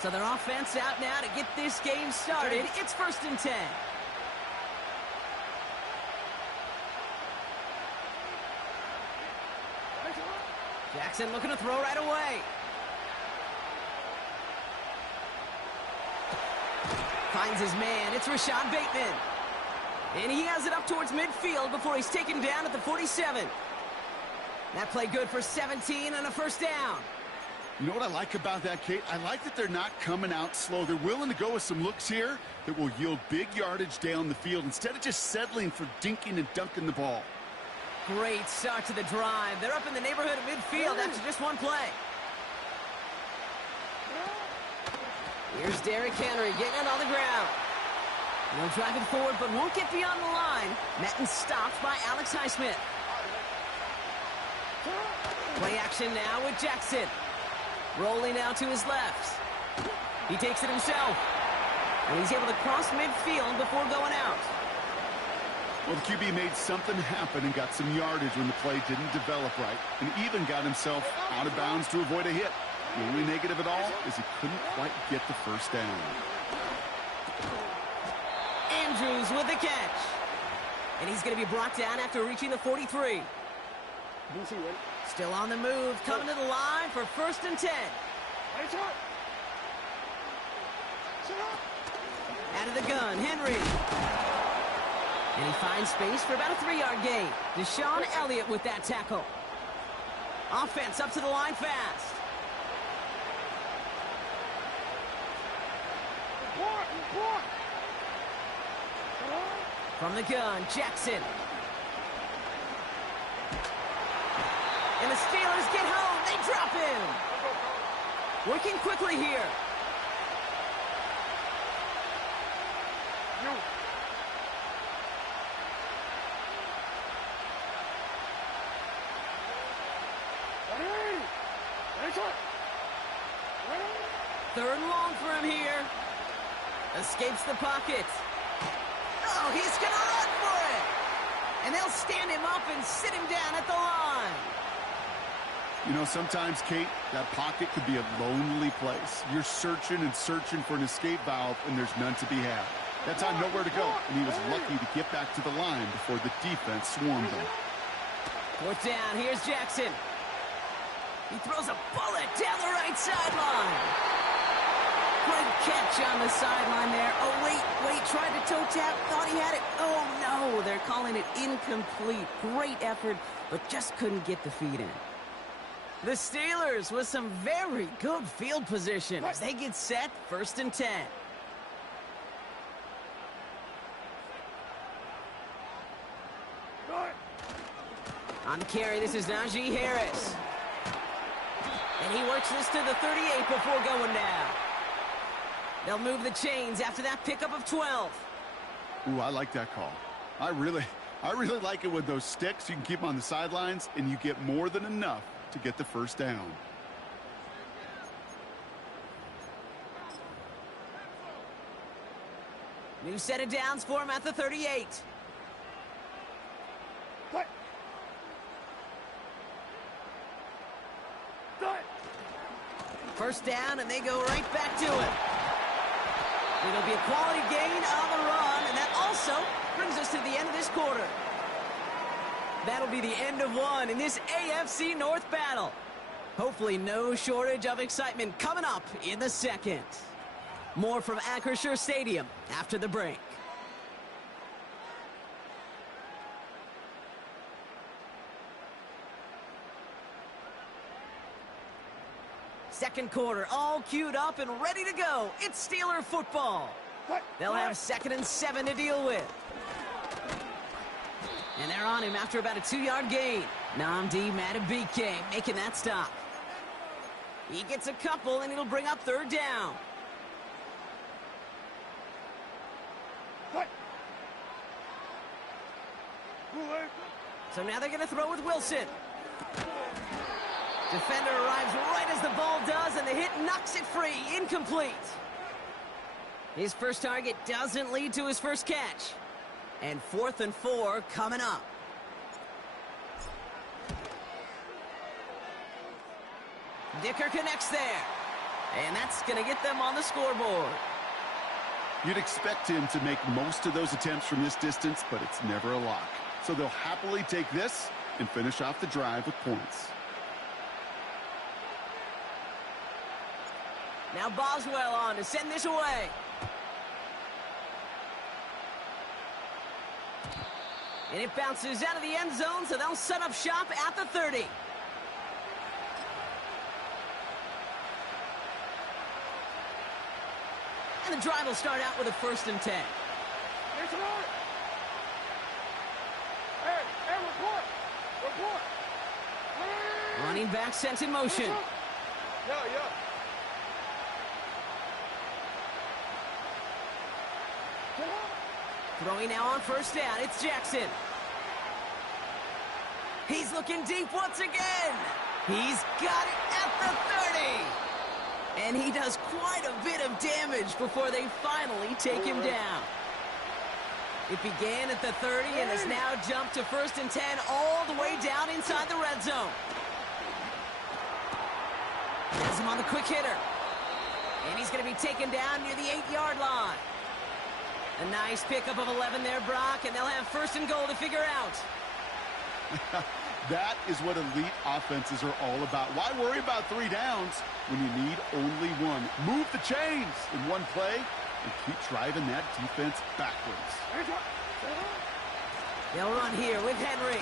So their offense out now to get this game started. It's 1st and 10. Jackson looking to throw right away. Finds his man. It's Rashad Bateman. And he has it up towards midfield before he's taken down at the 47. That play good for 17 and a 1st down. You know what I like about that, Kate? I like that they're not coming out slow. They're willing to go with some looks here that will yield big yardage down the field instead of just settling for dinking and dunking the ball. Great start to the drive. They're up in the neighborhood of midfield after just one play. Here's Derrick Henry getting it on the ground. No driving forward, but won't get beyond the line. Met and stopped by Alex Highsmith. Play action now with Jackson. Rolling out to his left. He takes it himself. And he's able to cross midfield before going out. Well, the QB made something happen and got some yardage when the play didn't develop right, and even got himself out of bounds to avoid a hit. The only negative at all is he couldn't quite get the 1st down. Andrews with the catch. And he's going to be brought down after reaching the 43. Still on the move, coming to the line for 1st and 10. Out of the gun, Henry. And he finds space for about a 3-yard gain. Deshaun Elliott with that tackle. Offense up to the line fast. From the gun, Jackson. And the Steelers get home. They drop him. Working quickly here. Third and long for him here. Escapes the pocket. Oh, he's going to run for it. And they'll stand him up and sit him down at the line. You know, sometimes, Kate, that pocket could be a lonely place. You're searching and searching for an escape valve, and there's none to be had. That time, nowhere to go, and he was lucky to get back to the line before the defense swarmed him. 4th down, here's Jackson. He throws a bullet down the right sideline. Great catch on the sideline there. Oh, wait, tried to toe tap, thought he had it. Oh, no, they're calling it incomplete. Great effort, but just couldn't get the feet in. The Steelers with some very good field position as they get set, 1st and 10. On the carry, this is Najee Harris. And he works this to the 38 before going down. They'll move the chains after that pickup of 12. Ooh, I like that call. I really like it with those sticks. You can keep them on the sidelines, and you get more than enough to get the 1st down. New set of downs for him at the 38. First down, and they go right back to it. It'll be a quality gain on the run, and that also brings us to the end of this quarter. That'll be the end of one in this AFC North battle. Hopefully no shortage of excitement coming up in the second. More from Acrisure Stadium after the break. Second quarter, all queued up and ready to go. It's Steeler football. They'll have 2nd and 7 to deal with. And they're on him after about a 2-yard gain. Nnamdi Madubuike making that stop. He gets a couple, and it'll bring up 3rd down. So now they're going to throw with Wilson. Defender arrives right as the ball does, and the hit knocks it free. Incomplete. His first target doesn't lead to his first catch. And 4th and 4 coming up. Dicker connects there. And that's going to get them on the scoreboard. You'd expect him to make most of those attempts from this distance, but it's never a lock. So they'll happily take this and finish off the drive with points. Now Boswell on to send this away. And it bounces out of the end zone, so they'll set up shop at the 30. And the drive will start out with a 1st and 10. Report. Running back sent in motion. Throwing now on 1st down. It's Jackson. He's looking deep once again. He's got it at the 30. And he does quite a bit of damage before they finally take him down. It began at the 30 and has now jumped to 1st and 10 all the way down inside the red zone. Has him on the quick hitter. And he's going to be taken down near the 8-yard line. A nice pickup of 11 there, Brock, and they'll have 1st and goal to figure out. That is what elite offenses are all about. Why worry about 3 downs when you need only 1? Move the chains in one play and keep driving that defense backwards. They'll run here with Henry.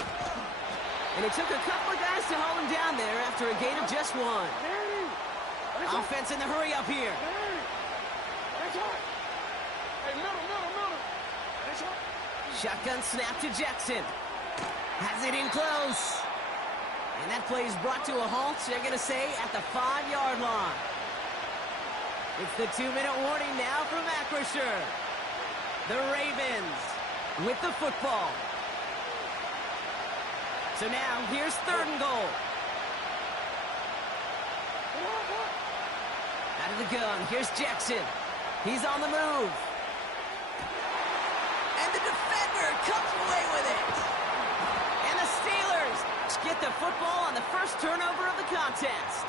And it took a couple of guys to hold him down there after a gain of just 1. Offense in the hurry up here. Shotgun snap to Jackson. Has it in close. And that play is brought to a halt, they're going to say, at the 5-yard line. It's the 2-minute warning now from Acrisure. The Ravens with the football. So now, here's 3rd and goal. Out of the gun, here's Jackson. He's on the move. And the defender comes away with it. And the Steelers get the football on the first turnover of the contest.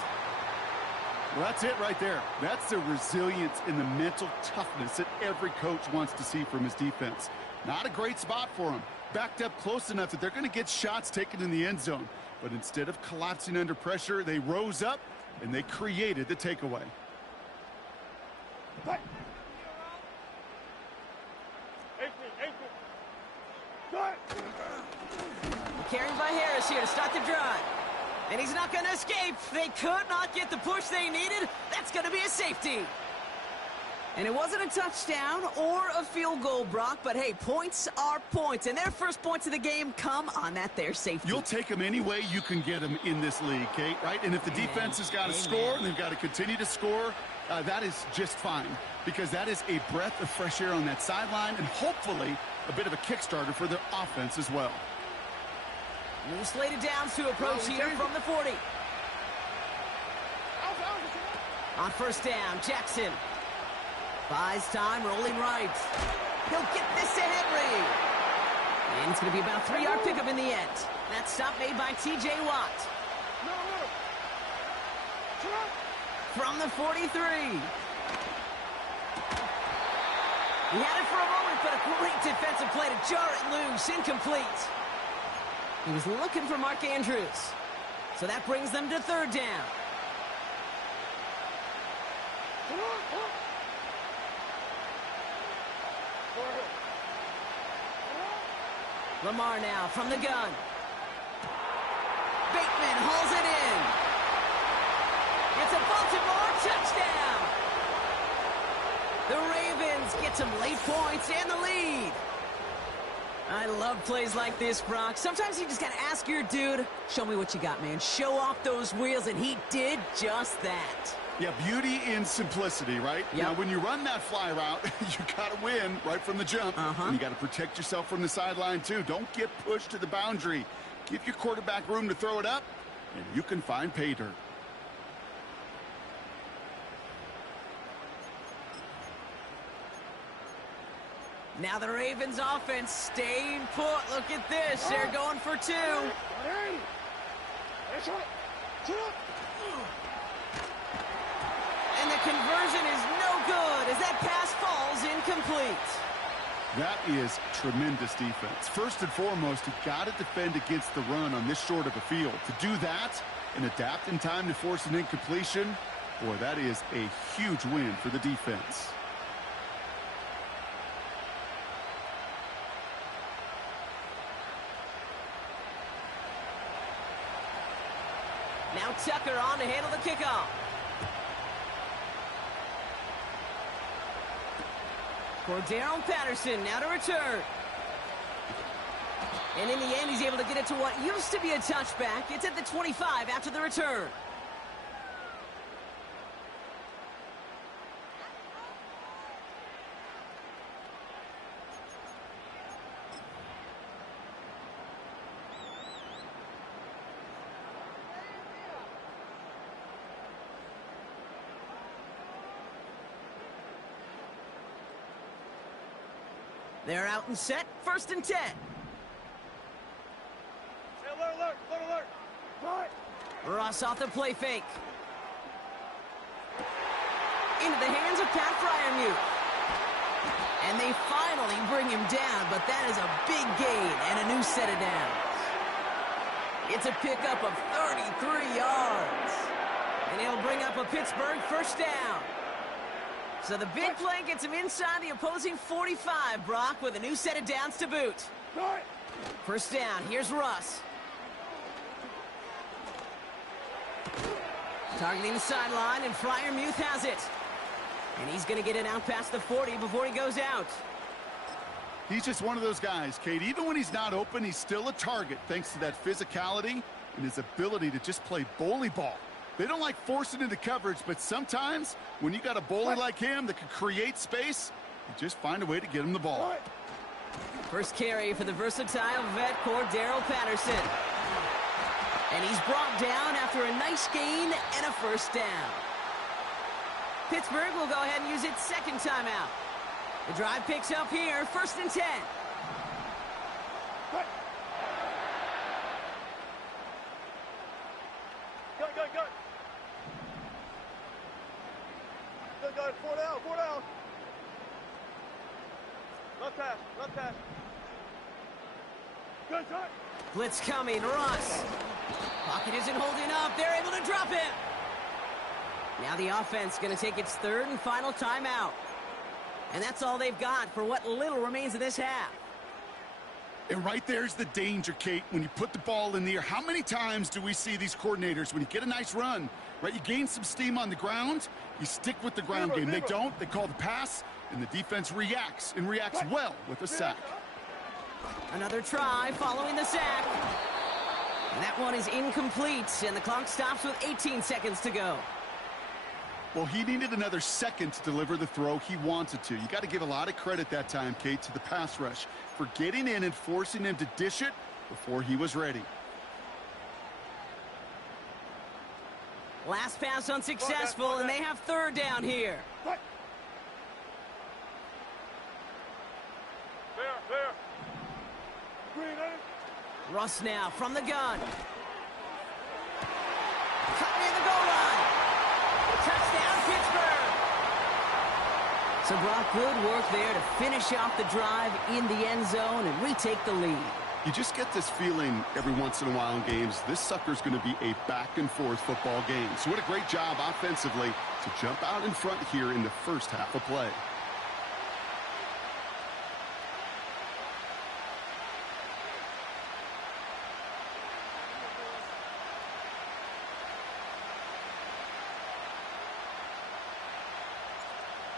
Well, that's it right there. That's the resilience and the mental toughness that every coach wants to see from his defense. Not a great spot for him. Backed up close enough that they're going to get shots taken in the end zone. But instead of collapsing under pressure, they rose up and they created the takeaway. Carried by Harris here to start the drive. And he's not going to escape. They could not get the push they needed. That's going to be a safety. And it wasn't a touchdown or a field goal, Brock, but hey, points are points. And their first points of the game come on that there safety. You'll take them any way you can get them in this league, Kate, right? And if the defense has got to score and they've got to continue to score, that is just fine. Because that is a breath of fresh air on that sideline and hopefully a bit of a kickstarter for their offense as well. New slated downs to approach here from the 40. On 1st down, Jackson buys time, rolling right. He'll get this to Henry. And it's going to be about a 3-yard pickup in the end. That stop made by T.J. Watt. From the 43. He had it for a moment, but a great defensive play to jar it loose. Incomplete. He was looking for Mark Andrews. So that brings them to 3rd down. Lamar now from the gun. Bateman hauls it in. It's a Baltimore touchdown. The Ravens get some late points and the lead. I love plays like this, Brock. Sometimes you just got to ask your dude, show me what you got, man. Show off those wheels, and he did just that. Yeah, beauty in simplicity, right? Yep. Now, when you run that fly route, you got to win right from the jump. And you got to protect yourself from the sideline, too. Don't get pushed to the boundary. Give your quarterback room to throw it up, and you can find pay dirt. Now the Ravens offense staying put. Look at this. They're going for 2. And the conversion is no good as that pass falls incomplete. That is tremendous defense. First and foremost, you got to defend against the run on this short of a field. To do that and adapt in time to force an incompletion, boy, that is a huge win for the defense. Now Tucker on to handle the kickoff. Cordero Patterson now to return. And in the end, he's able to get it to what used to be a touchback. It's at the 25 after the return. They're out and set, 1st and 10. Hey, alert, alert, alert, alert. Ross off the play fake. Into the hands of Pat Fryermuth. And they finally bring him down, but that is a big gain and a new set of downs. It's a pickup of 33 yards. And he'll bring up a Pittsburgh 1st down. So the big play gets him inside the opposing 45, Brock, with a new set of downs to boot. 1st down, here's Russ. Targeting the sideline, and Fryermuth has it. And he's going to get it out past the 40 before he goes out. He's just one of those guys, Kate. Even when he's not open, he's still a target thanks to that physicality and his ability to just play bully ball. They don't like forcing into coverage, but sometimes when you got a bully like him that can create space, you just find a way to get him the ball. 1st carry for the versatile vet Cordero Patterson. And he's brought down after a nice gain and a 1st down. Pittsburgh will go ahead and use its 2nd timeout. The drive picks up here, 1st and 10. Good, good, good. Good, good. 4 down, 4 down. Left pass, left pass. Good, good. Blitz coming, Russ. Pocket isn't holding up. They're able to drop him. Now the offense going to take its 3rd and final timeout. And that's all they've got for what little remains of this half. And right there's the danger, Kate, when you put the ball in the air. How many times do we see these coordinators, when you get a nice run, right, you gain some steam on the ground, you stick with the ground game. They don't. They call the pass, and the defense reacts, and reacts well with a sack. Another try following the sack. And that one is incomplete, and the clock stops with 18 seconds to go. Well, he needed another second to deliver the throw he wanted to. You got to give a lot of credit that time, Kate, to the pass rush for getting in and forcing him to dish it before he was ready. Last pass unsuccessful, and they have 3rd down here. Fair, fair. Green, eh? Russ now from the gun. Cutting in the goal line. Touchdown, Pittsburgh. So Brock, good work there to finish off the drive in the end zone and retake the lead. You just get this feeling every once in a while in games, this sucker's going to be a back-and-forth football game. So what a great job offensively to jump out in front here in the 1st half of play.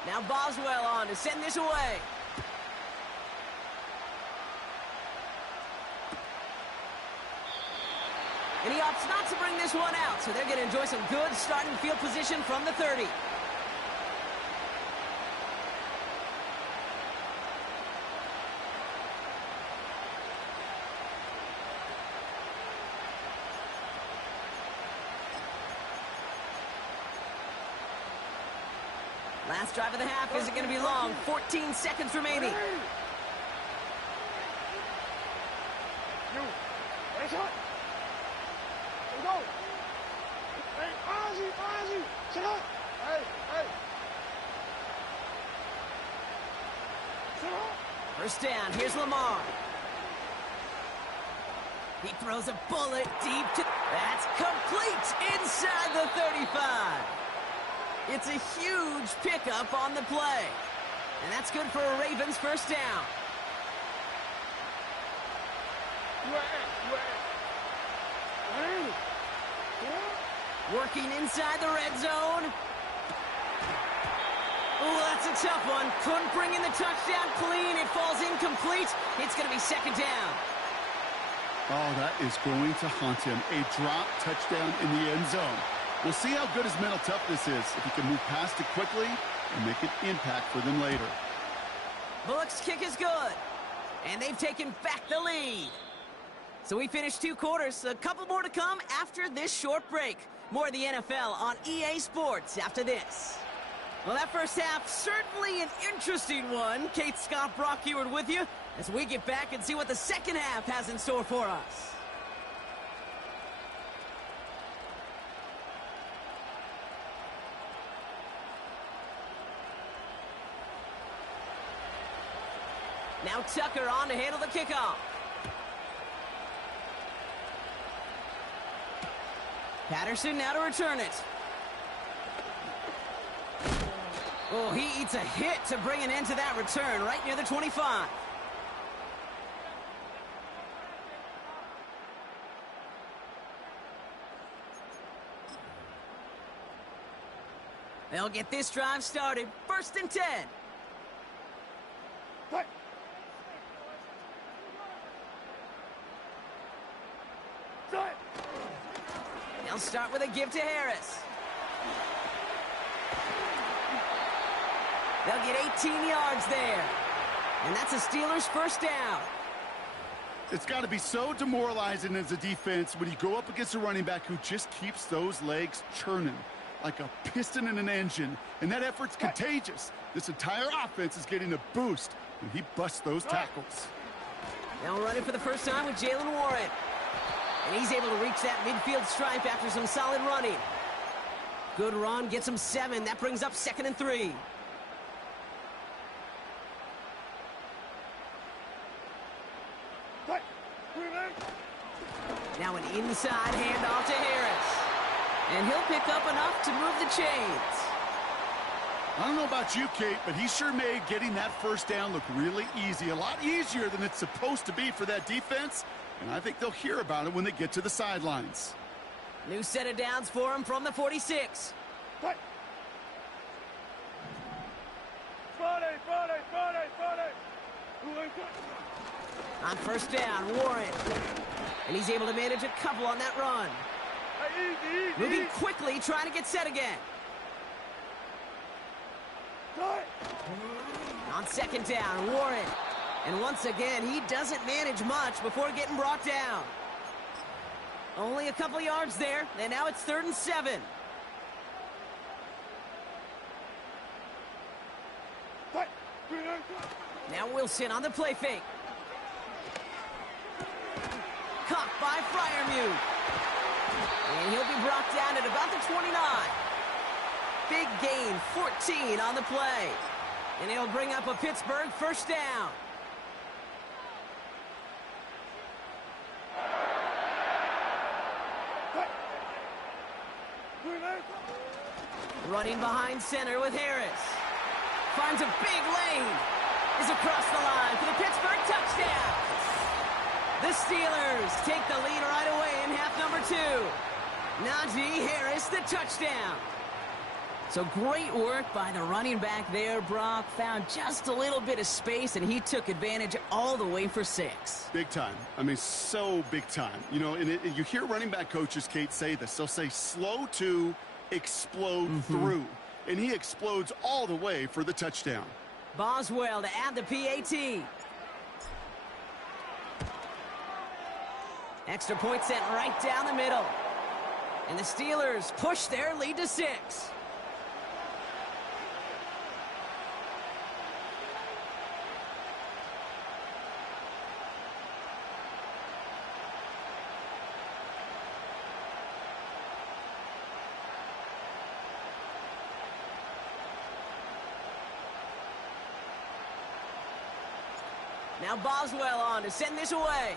Now Boswell on to send this away. And he opts not to bring this one out, so they're going to enjoy some good starting field position from the 30. Last drive of the half isn't going to be long. 14 seconds remaining. You. Hey, shot. Go. Hey, Ozzy, Ozzy. Sit up. Hey, hey. First down, here's Lamar. He throws a bullet deep to... That's complete inside the 35. It's a huge pickup on the play. And that's good for a Ravens first down. Working inside the red zone. Oh, that's a tough one. Couldn't bring in the touchdown clean. It falls incomplete. It's going to be second down. Oh, that is going to haunt him. A drop touchdown in the end zone. We'll see how good his mental toughness is, if he can move past it quickly and make an impact for them later. Bullock's kick is good. And they've taken back the lead. So we finished 2 quarters. A couple more to come after this short break. More of the NFL on EA Sports after this. Well, that first half, certainly an interesting one. Kate, Scott, Brock Eward with you as we get back and see what the second half has in store for us. Now Tucker on to handle the kickoff. Patterson now to return it. Oh, he eats a hit to bring an end to that return right near the 25. They'll get this drive started. 1st and 10. What? They'll start with a give to Harris. They'll get 18 yards there. And that's a Steelers first down. It's got to be so demoralizing as a defense when you go up against a running back who just keeps those legs churning like a piston in an engine. And that effort's contagious. This entire offense is getting a boost when he busts those tackles. They'll run it for the first time with Jalen Warren. And he's able to reach that midfield stripe after some solid running. Good run, gets him 7. That brings up 2nd and 3. Now an inside handoff to Harris. And he'll pick up enough to move the chains. I don't know about you, Kate, but he sure made getting that first down look really easy. A lot easier than it's supposed to be for that defense. And I think they'll hear about it when they get to the sidelines. New set of downs for him from the 46. On first down, Warren. And he's able to manage a couple on that run. Moving quickly, trying to get set again. On 2nd down, Warren. And once again, he doesn't manage much before getting brought down. Only a couple yards there, and now it's 3rd and 7. Now Wilson on the play fake. Caught by Freiermuth. And he'll be brought down at about the 29. Big gain, 14 on the play. And it'll bring up a Pittsburgh first down. Running behind center with Harris. Finds a big lane. Is across the line for the Pittsburgh touchdown. The Steelers take the lead right away in half number 2. Najee Harris, the touchdown. So great work by the running back there, Brock. Found just a little bit of space, and he took advantage all the way for 6. Big time. I mean, so big time. You know, and you hear running back coaches, Kate, say this. They'll say slow to explode through. And he explodes all the way for the touchdown. Boswell to add the PAT. Extra point sent right down the middle. And the Steelers push their lead to 6. Now Boswell on to send this away.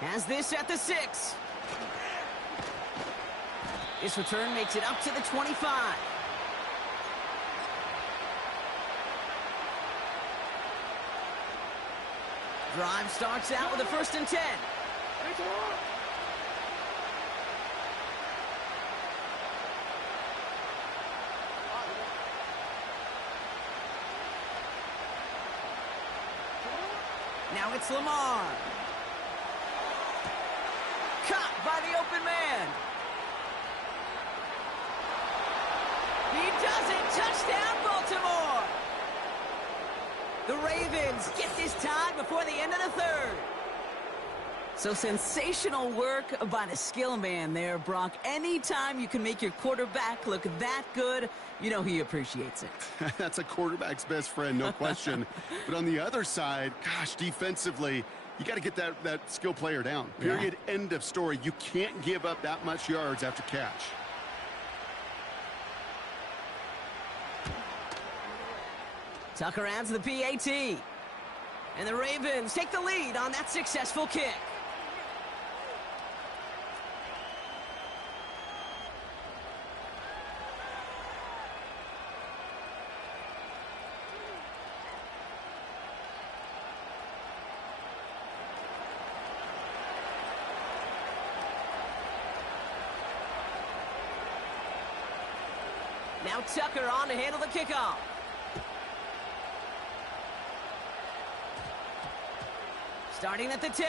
Has this at the 6. This return makes it up to the 25. Drive starts out with a 1st and 10. Now it's Lamar. Caught by the open man. He does it. Touchdown, Baltimore. The Ravens get this tied before the end of the 3rd. So sensational work by the skill man there, Brock. Anytime you can make your quarterback look that good, you know he appreciates it. That's a quarterback's best friend, no question. But on the other side, gosh, defensively, you got to get that skill player down. Period. Yeah. End of story. You can't give up that much yards after catch. Tucker adds the PAT. And the Ravens take the lead on that successful kick. Now Tucker on to handle the kickoff. Starting at the 10.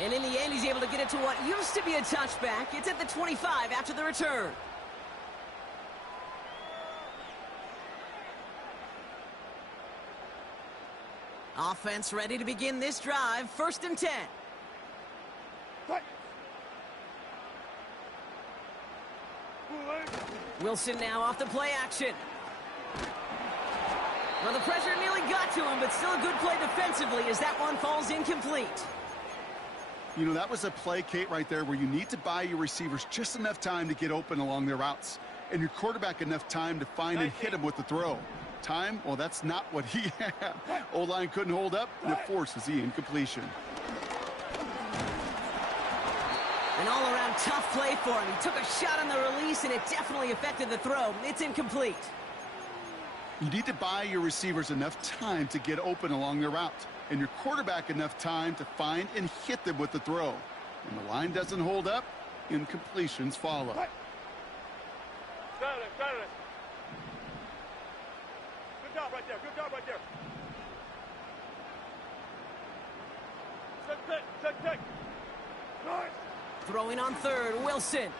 And in the end, he's able to get it to what used to be a touchback. It's at the 25 after the return. Offense ready to begin this drive. 1st and 10. Wilson now off the play action. Well, the pressure nearly got to him, but still a good play defensively as that one falls incomplete. You know, that was a play, Kate, right there where you need to buy your receivers just enough time to get open along their routes, and your quarterback enough time to find and hit him with the throw. Time? Well, that's not what he had. O-line couldn't hold up, and it forces the incompletion. An all-around tough play for him. He took a shot on the release, and it definitely affected the throw. It's incomplete. You need to buy your receivers enough time to get open along their route, and your quarterback enough time to find and hit them with the throw. When the line doesn't hold up, incompletions follow. Got it. Good job right there. Good job right there. Check. Nice. Throwing on 3rd, Wilson.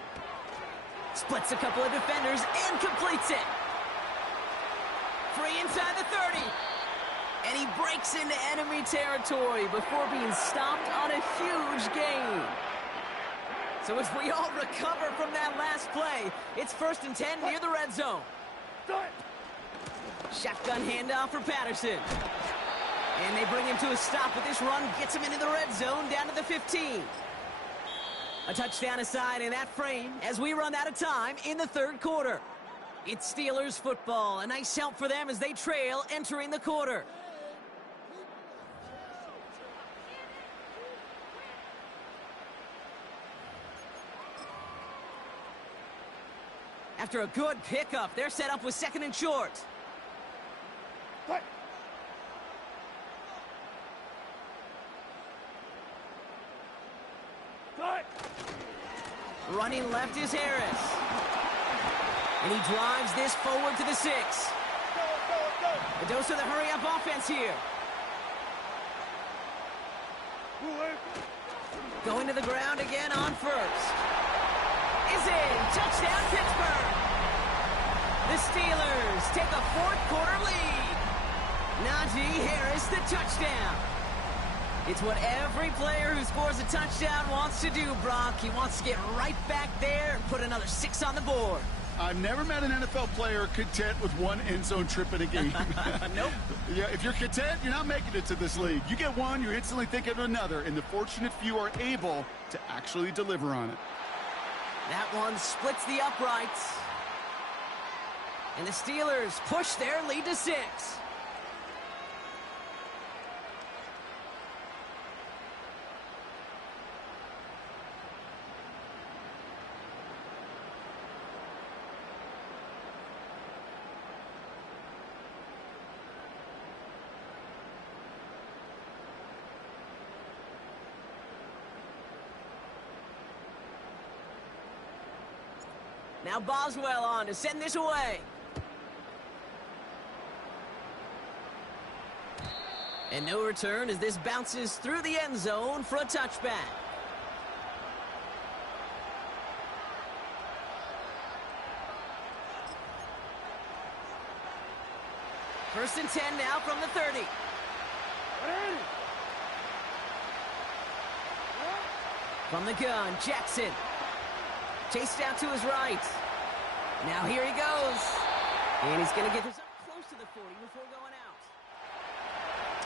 Splits a couple of defenders and completes it. Free inside the 30. And he breaks into enemy territory before being stopped on a huge gain. So as we all recover from that last play, it's 1st and 10 near the red zone. Shotgun handoff for Patterson. And they bring him to a stop, but this run gets him into the red zone down to the 15. A touchdown aside in that frame as we run out of time in the 3rd quarter. It's Steelers football. A nice help for them as they trail entering the quarter. After a good pickup, they're set up with 2nd and short. Running left is Harris. And he drives this forward to the 6. A dose of the hurry-up offense here. Going to the ground again on 1st. Is in. Touchdown, Pittsburgh. The Steelers take a 4th quarter lead. Najee Harris, the touchdown. It's what every player who scores a touchdown wants to do, Brock. He wants to get right back there and put another 6 on the board. I've never met an NFL player content with one end zone trip in a game. Nope. Yeah, if you're content, you're not making it to this league. You get one, you're instantly thinking of another, and the fortunate few are able to actually deliver on it. That one splits the uprights. And the Steelers push their lead to 6. Now Boswell on to send this away. And no return as this bounces through the end zone for a touchback. First and 10 now from the 30. From the gun, Jackson. Chased out to his right. Now here he goes. And he's going to get this up close to the 40 before going out.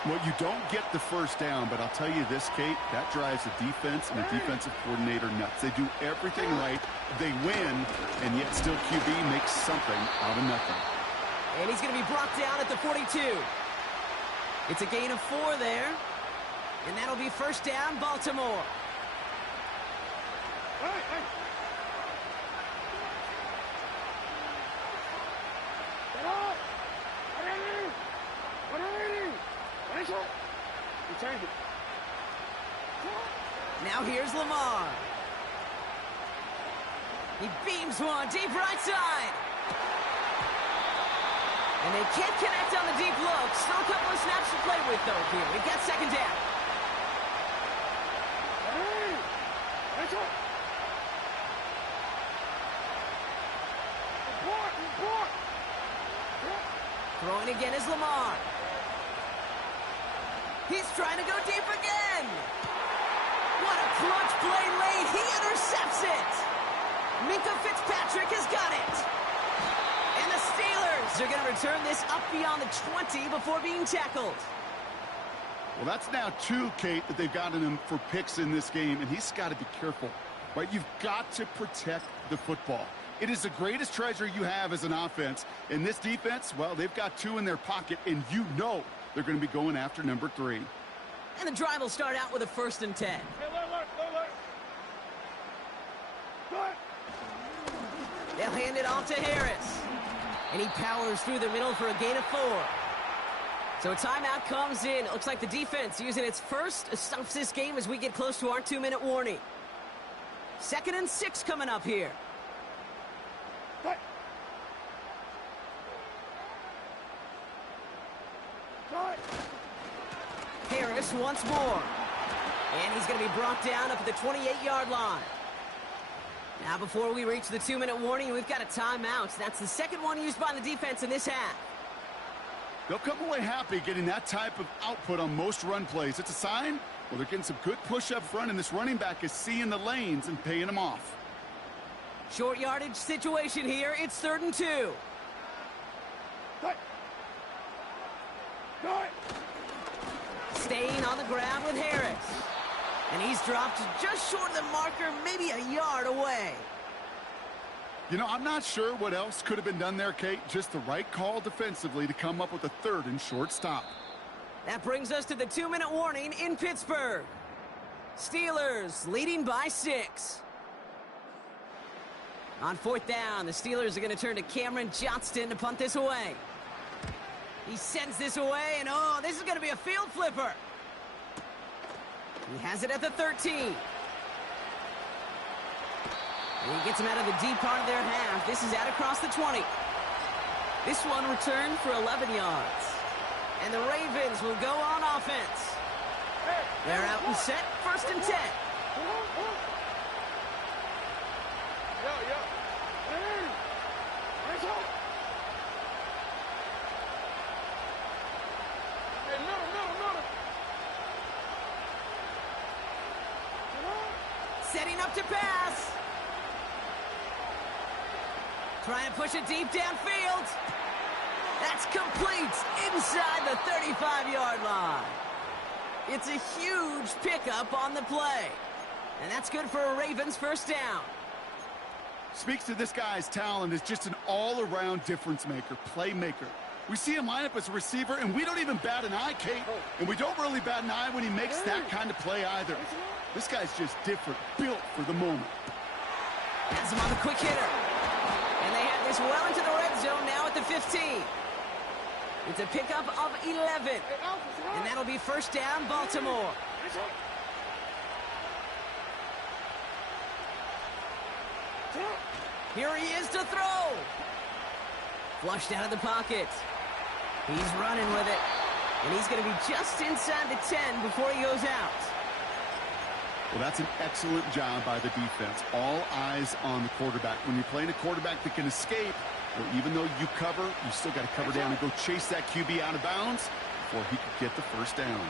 Well, you don't get the first down, but I'll tell you this, Kate, that drives the defense and the defensive coordinator nuts. They do everything right. They win, and yet still QB makes something out of nothing. And he's going to be brought down at the 42. It's a gain of 4 there. And that'll be first down, Baltimore. Now here's Lamar. He beams one deep right side. And they can't connect on the deep look. Still a couple of snaps to play with, though, here. We got second down. Throwing again is Lamar. He's trying to go deep again. What a clutch play late. He intercepts it. Minka Fitzpatrick has got it. And the Steelers are going to return this up beyond the 20 before being tackled. Well, that's now 2, Kate, that they've gotten him for picks in this game, and he's got to be careful, right? You've got to protect the football. It is the greatest treasure you have as an offense. In this defense, well, they've got 2 in their pocket, and you know they're going to be going after number 3. And the drive will start out with a first and 10. Hey, look. They'll hand it off to Harris. And he powers through the middle for a gain of 4. So a timeout comes in. It looks like the defense using its first stops this game as we get close to our 2-minute warning. 2nd and 6 coming up here. Harris once more. And he's going to be brought down up at the 28-yard line. Now before we reach the 2-minute warning, we've got a timeout. That's the second one used by the defense in this half. They'll come away happy getting that type of output on most run plays. It's a sign, well, they're getting some good push up front, and this running back is seeing the lanes and paying them off. Short yardage situation here. It's 3rd and 2. Staying on the ground with Harris. And he's dropped just short of the marker, maybe a yard away. You know, I'm not sure what else could have been done there, Kate. Just the right call defensively to come up with a 3rd and short stop. That brings us to the 2-minute warning in Pittsburgh. Steelers leading by 6. On 4th down, the Steelers are going to turn to Cameron Johnston to punt this away. He sends this away, and oh, this is going to be a field flipper. He has it at the 13. And he gets him out of the deep part of their half. This is out across the 20. This one returned for 11 yards. And the Ravens will go on offense. They're out and set, 1st and 10. Setting up to pass. Trying to push it deep downfield. That's complete inside the 35-yard line. It's a huge pickup on the play. And that's good for a Ravens first down. Speaks to this guy's talent as just an all-around difference maker, playmaker. We see him line up as a receiver, and we don't even bat an eye, Kate. And we don't really bat an eye when he makes that kind of play either. This guy's just different, built for the moment. Has him on the quick hitter. And they have this well into the red zone now at the 15. It's a pickup of 11. And that'll be first down, Baltimore. Here he is to throw. Flushed out of the pocket. He's running with it. And he's going to be just inside the 10 before he goes out. Well, that's an excellent job by the defense. All eyes on the quarterback. When you're playing a quarterback that can escape, well, even though you cover, you still got to cover down and go chase that QB out of bounds before he could get the first down.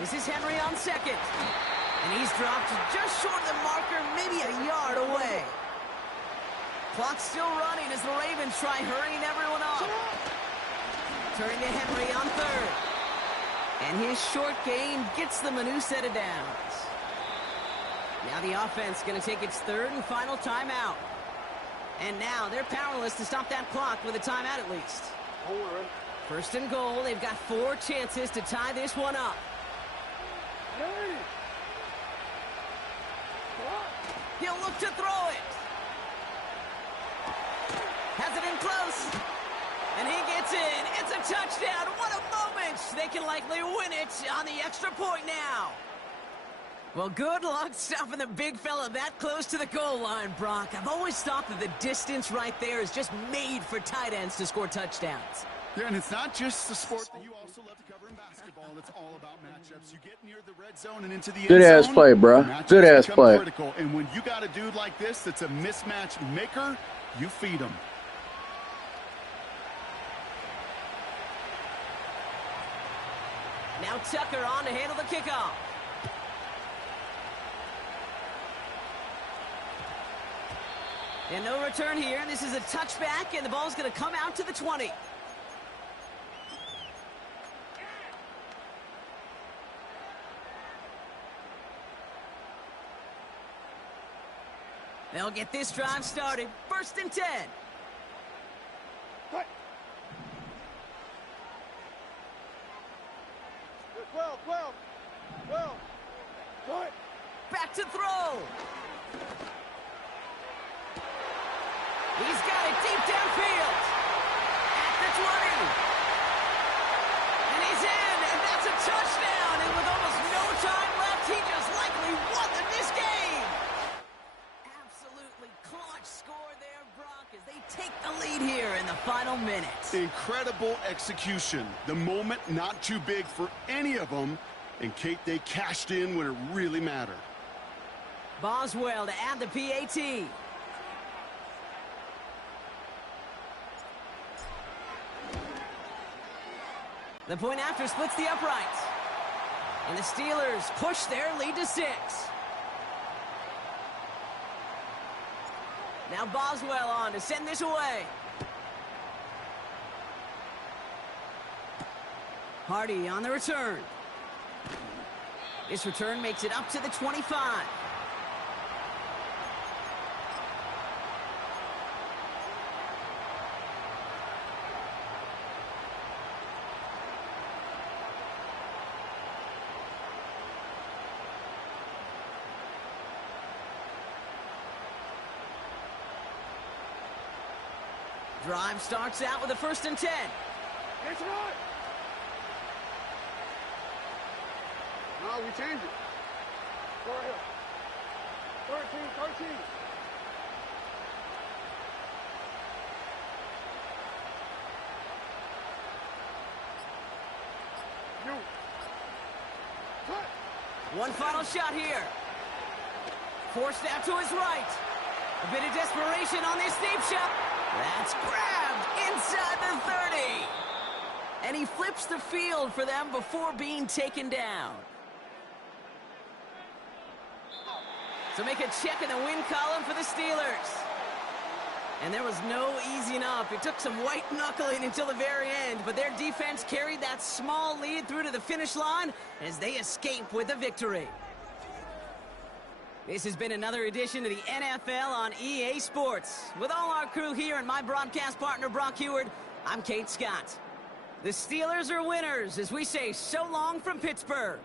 This is Henry on second. And he's dropped just short of the marker, maybe a yard away. Clock's still running as the Ravens try hurrying everyone up. Turning to Henry on third. And his short gain gets them a new set of downs. Now the offense going to take its third and final timeout. And now they're powerless to stop that clock with a timeout at least. First and goal, they've got 4 chances to tie this one up. He'll look to throw it. Has it in close. And he gets in. It's a touchdown. What a moment. They can likely win it on the extra point now. Well, good luck stopping the big fella that close to the goal line, Brock. I've always thought that the distance right there is just made for tight ends to score touchdowns. Yeah, and it's not just the sport that you also love to cover in basketball. It's all about matchups. You get near the red zone and into the end zone. Good-ass play, bro. Good-ass play. Critical. And when you got a dude like this that's a mismatch maker, you feed him. Now Tucker on to handle the kickoff. And no return here. This is a touchback, and the ball's going to come out to the 20. They'll get this drive started. First and 10. Cut. 12. Cut. Back to throw. He's got it deep downfield. At the 20. And he's in, and that's a touchdown. And with almost no time left, he just likely won this game. Absolutely clutch score there, Brock, as they take the lead here in the final minutes. Incredible execution. The moment not too big for any of them. And, Kate, they cashed in when it really mattered. Boswell to add the PAT. The point after splits the uprights. And the Steelers push their lead to 6. Now Boswell on to send this away. Hardy on the return. This return makes it up to the 25. Drive starts out with a first and 10. It's right. No, we change it. Go ahead. 13. You. Cut. One final shot here. Forced out to his right. A bit of desperation on this deep shot. That's grabbed inside the 30. And he flips the field for them before being taken down. So make a check in the win column for the Steelers. And there was no easing up. It took some white knuckling until the very end, but their defense carried that small lead through to the finish line as they escape with a victory. This has been another edition of the NFL on EA Sports. With all our crew here and my broadcast partner, Brock Heward, I'm Kate Scott. The Steelers are winners as we say so long from Pittsburgh.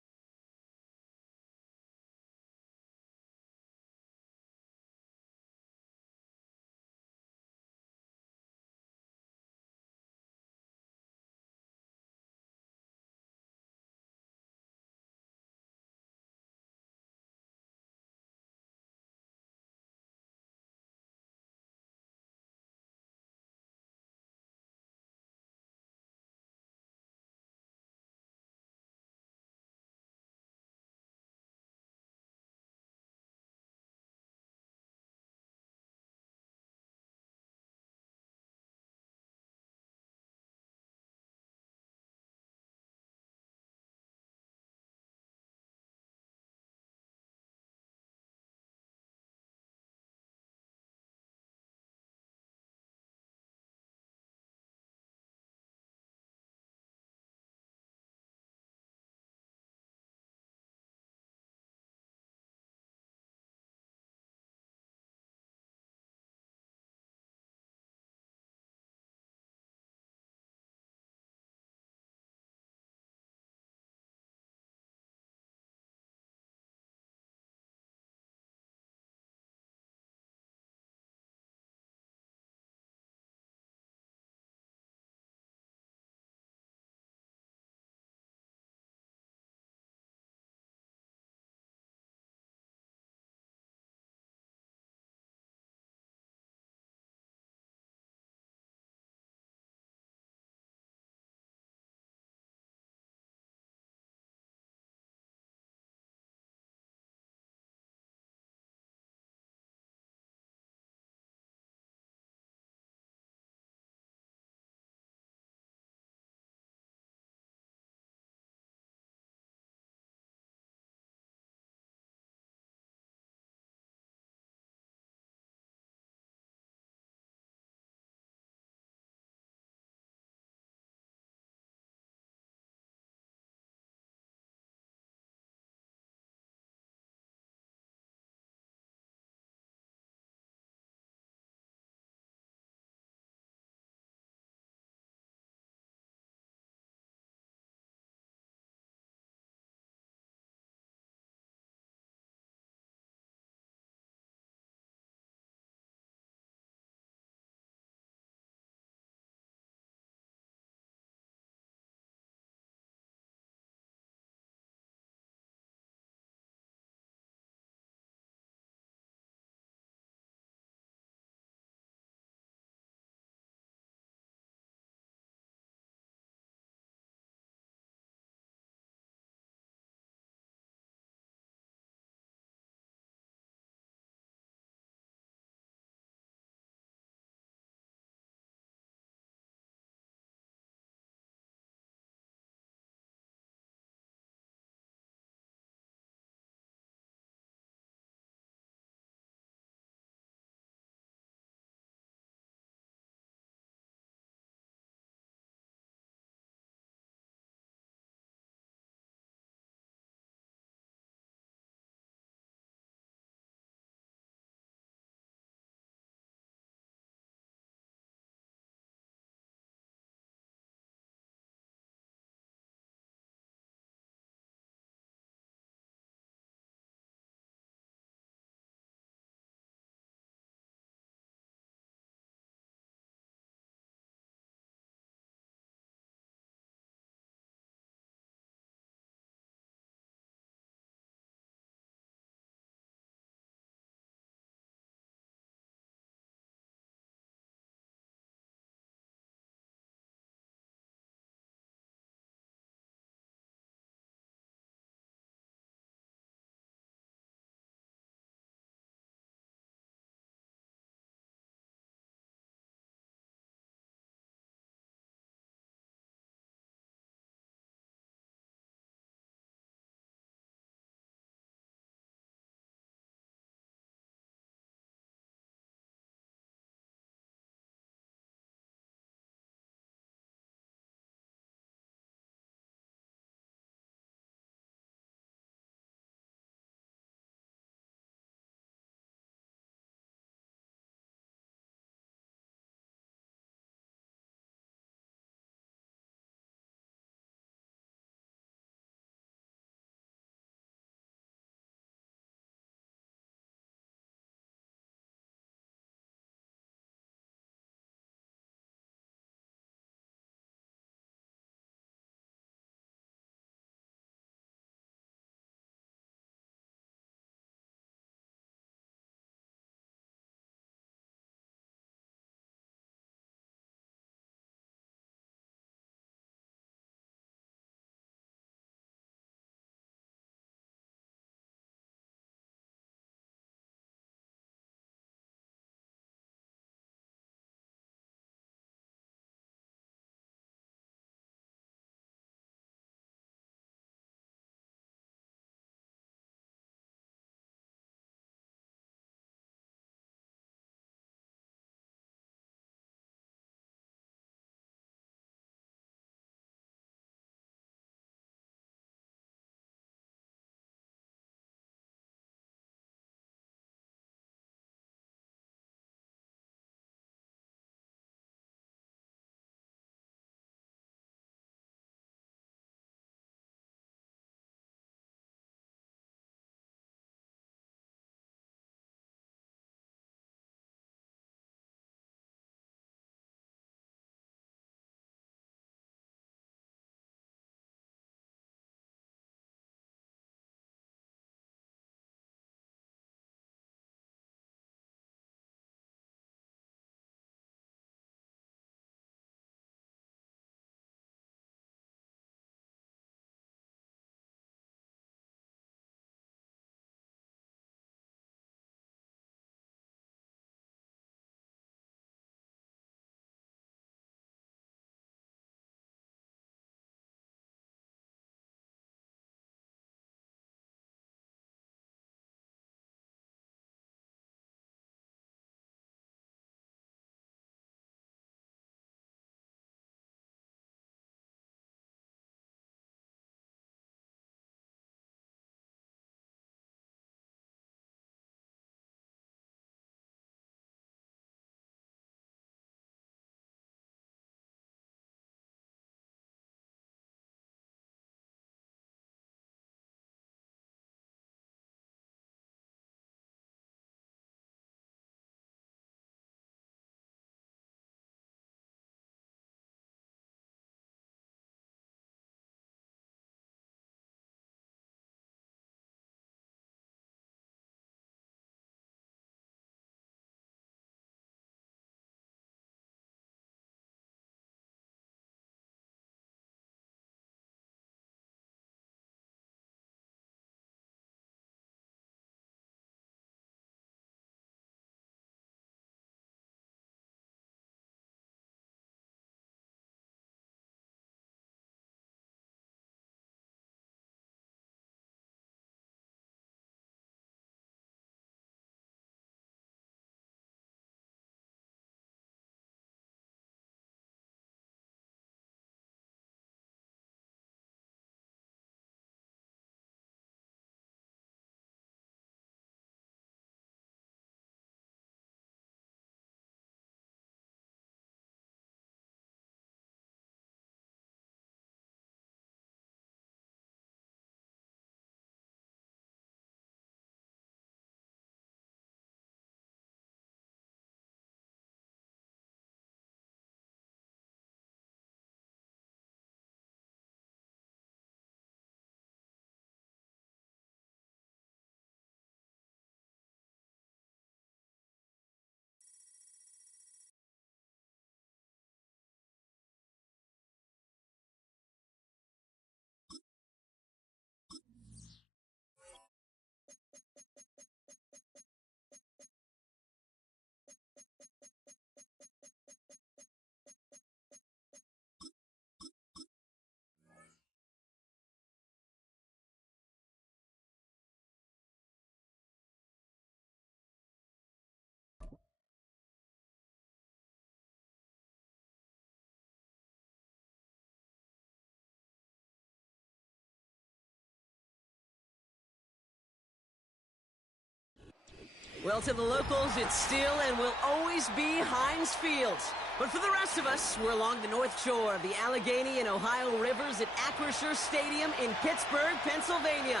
Well, to the locals, it's still and will always be Heinz Field. But for the rest of us, we're along the north shore of the Allegheny and Ohio rivers at Acrisure Stadium in Pittsburgh, Pennsylvania.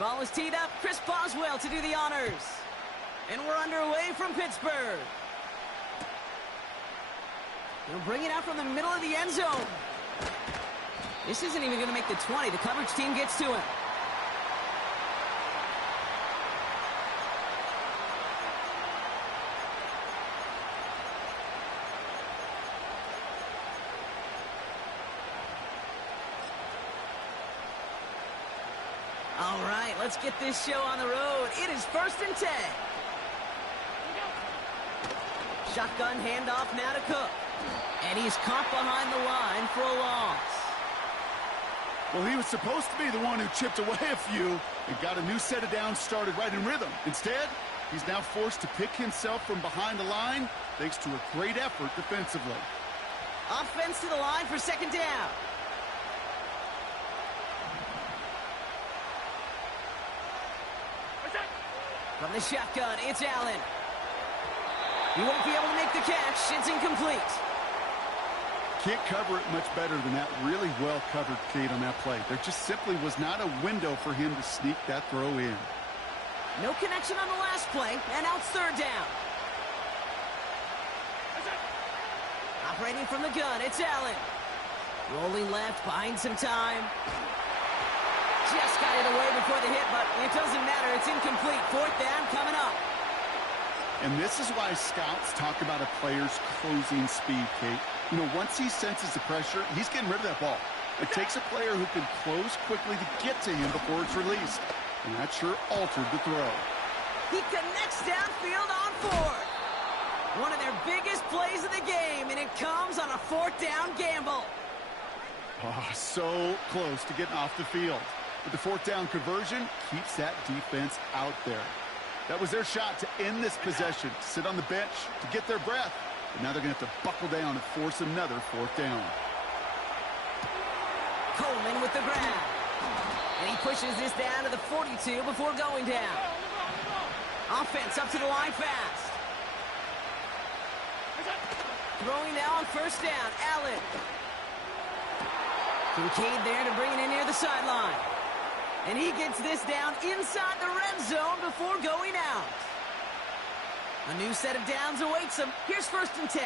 Ball is teed up. Chris Boswell to do the honors. And we're underway from Pittsburgh. He'll bring it out from the middle of the end zone. This isn't even going to make the 20. The coverage team gets to him. All right, let's get this show on the road. It is 1st and 10. Shotgun handoff now to Cook. And he's caught behind the line for a loss. Well, he was supposed to be the one who chipped away a few and got a new set of downs started right in rhythm. Instead, he's now forced to pick himself from behind the line thanks to a great effort defensively. Offense to the line for 2nd down. From the shotgun, it's Allen. He won't be able to make the catch. It's incomplete. Can't cover it much better than that. Really well covered, Kate, on that play. There just simply was not a window for him to sneak that throw in. No connection on the last play, and now it's 3rd down. Operating from the gun, it's Allen. Rolling left, buying some time. Just got it away before the hit, but it doesn't matter. It's incomplete. 4th down coming up. And this is why scouts talk about a player's closing speed, Kate. You know, once he senses the pressure, he's getting rid of that ball. It takes a player who can close quickly to get to him before it's released. And that sure altered the throw. He connects downfield on 4th. One of their biggest plays of the game, and it comes on a 4th down gamble. Oh, so close to getting off the field. But the 4th down conversion keeps that defense out there. That was their shot to end this possession, sit on the bench to get their breath. But now they're going to have to buckle down and force another 4th down. Coleman with the grab. And he pushes this down to the 42 before going down. Offense up to the line fast. Throwing now on 1st down, Allen. Kincaid there to bring it in near the sideline. And he gets this down inside the red zone before going out. A new set of downs awaits him. Here's 1st and 10.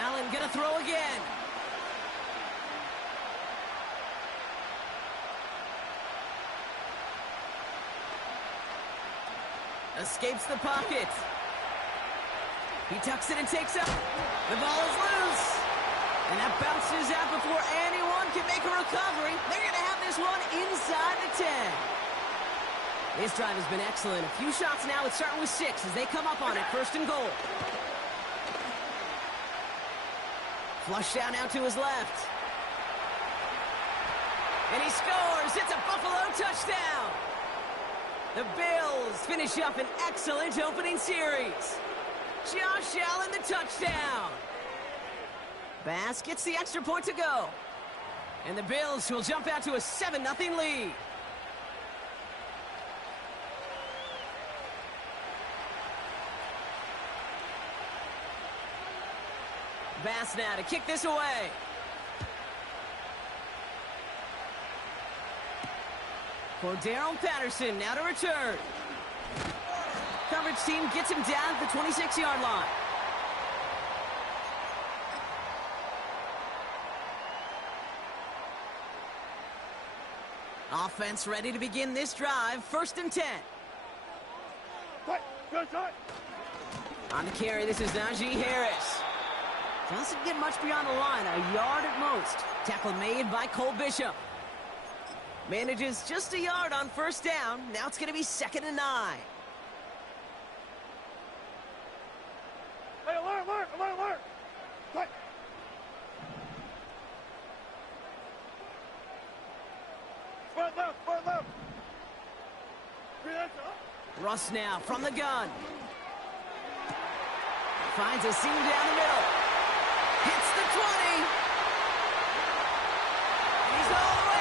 Allen gonna throw again. Escapes the pocket. He tucks it and takes up. The ball is loose. And that bounces out before anyone can make a recovery. They're going to have this one inside the 10. This drive has been excellent. A few shots now. It's starting with 6 as they come up on it. 1st and goal. Flush down now to his left. And he scores. It's a Buffalo touchdown. The Bills finish up an excellent opening series. Josh Allen, the touchdown. Bass gets the extra point to go. And the Bills will jump out to a 7-0 lead. Bass now to kick this away. Cordero Patterson now to return. Coverage team gets him down at the 26-yard line. Offense ready to begin this drive. 1st and 10. On the carry, this is Najee Harris. Doesn't get much beyond the line, a yard at most. Tackle made by Cole Bishop. Manages just a yard on 1st down. Now it's going to be 2nd and 9. Hey, alert! Cut. Front left. Russ now from the gun. Finds a seam down the middle. Hits the 20. He's all the way